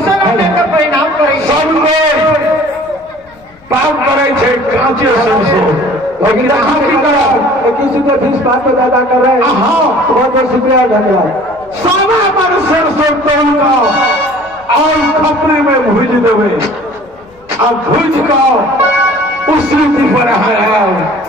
परिणाम करे सब कोई पाप करे छे कांचे सरसों लेकिन अहाँ की करब किसी को फीस बात पे ज्यादा कर रहे हैं हाँ बहुत शुक्रिया धन्यवाद सारा पर सरसों तोड़ का और खपरे में भूज देवे और भूज का उस रीति पर है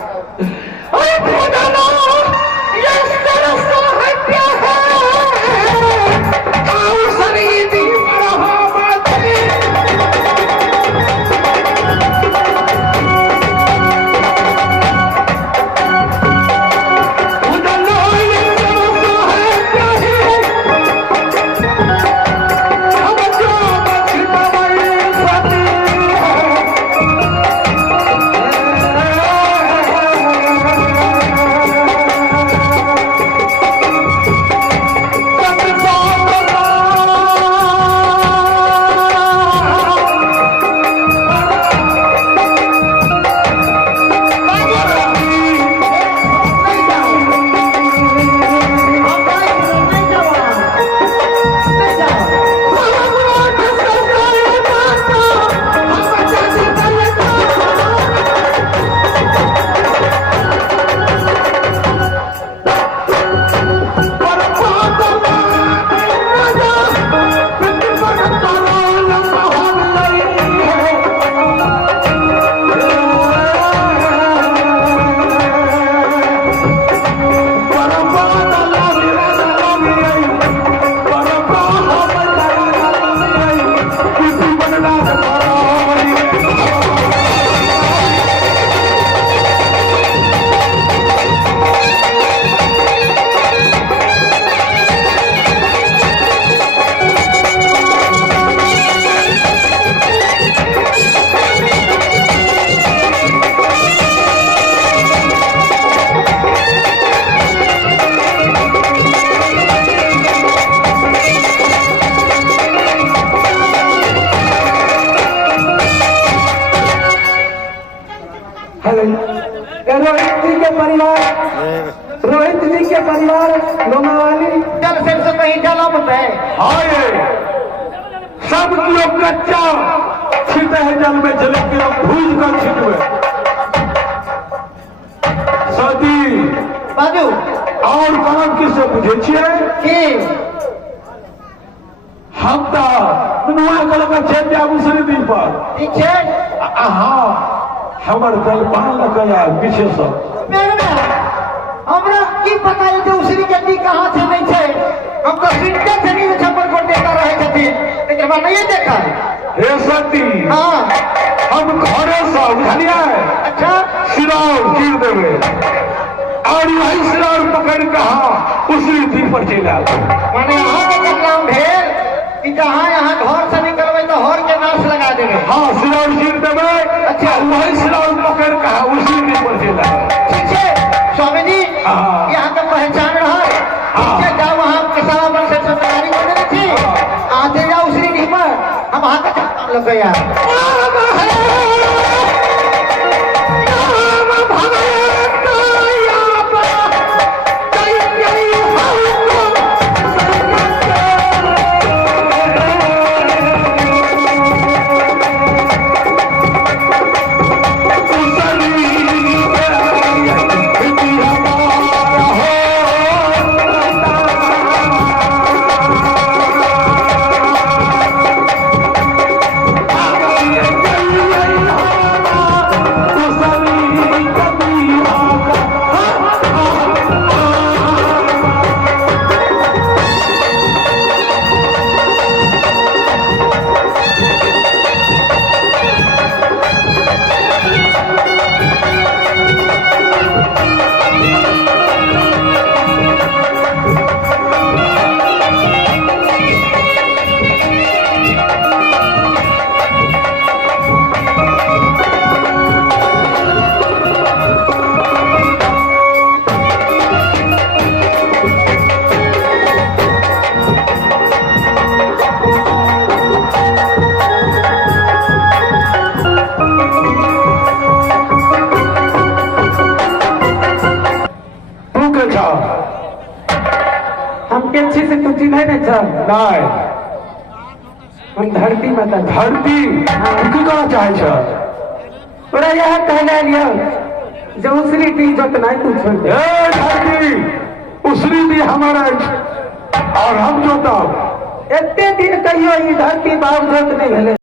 रोहित जी के परिवार लोनावाली जल से कहीं जलम है हाय सब लोग कच्चा छिटे है जल में जल के भूज कर छिटवे सदी बाजू और काम किसे बुझे छिए की हम तो नुआ कल का चेत जाबू सरी दिन पर ठीक है हाँ हमर दल पान लगाया पीछे सब हमरा की पता है जो उसी जल्दी कहाँ से नहीं थे हम तो सिंटे से नहीं छप्पर को देता रहे थे लेकिन मैं नहीं देखा हे सती हाँ हम घरे से उठलिया अच्छा सिरार गिर देवे और यही सिरार पकड़ कहा उसी दिन पर चला माने यहाँ का काम भेल कि जहाँ यहाँ घर से निकलवे तो हर के नाश लगा देवे हाँ सिरार गिर देवे अच्छा वही सिरार पकड़ कहा उसी दिन पर चला ठीक है स्वामी जी यहाँ का पहचान रहा है जाओ वहाँ पेशावा बन से तैयारी कर रही थी आते जाओ उसी नहीं पर हम वहाँ का काम लग गया हमके अच्छे से तू चिन्हे नहीं था नहीं हम धरती माता धरती की कहना चाहे छ तोरा यह कहले लियो जे उसरी की इज्जत नहीं तू छोड़ दे ए धरती उसरी दी हमारा और हम जोतब एते दिन कहियो ई धरती बाप जोत नहीं भेले।